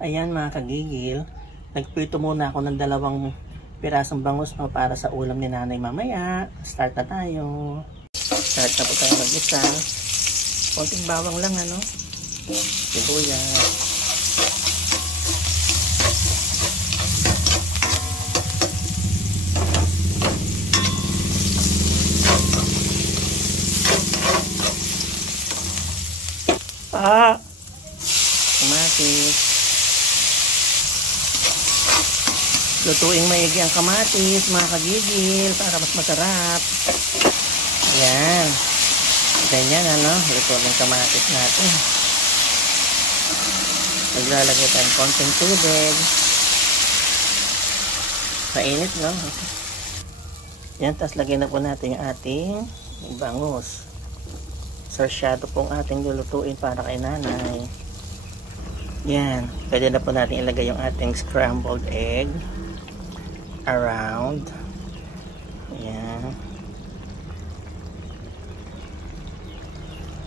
Ayan mga kagigil, nagprito muna ako ng 2 pirasong bangus para sa ulam ni nanay mamaya. Start na tayo. Start na po tayo mag-isa. Konting bawang lang sibuyas. Kamatis. Lutuing maigi ang kamatis mga kagigil para mas masarap. Ayan. Ganyan luto ng kamatis natin. Naglalagay tayong konting tubig. Mainit Yan, tapos lagyan na po natin yung ating bangus. Sarsyado pong ating lulutuin para kay nanay. Yan, pwede na po natin ilagay yung ating scrambled egg around. Yan.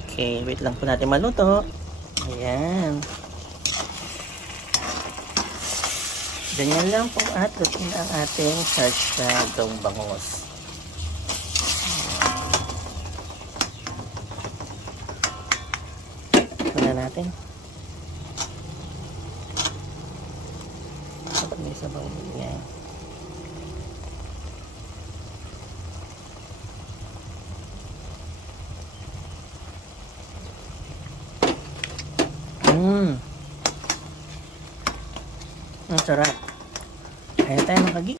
Okay, wait lang po natin maluto. Ayan. Ganyan lang po at lutuin ang ating sarsyadong bangus. Natin dapat may sabaw niya. Ang sarap. Kaya tayo makagi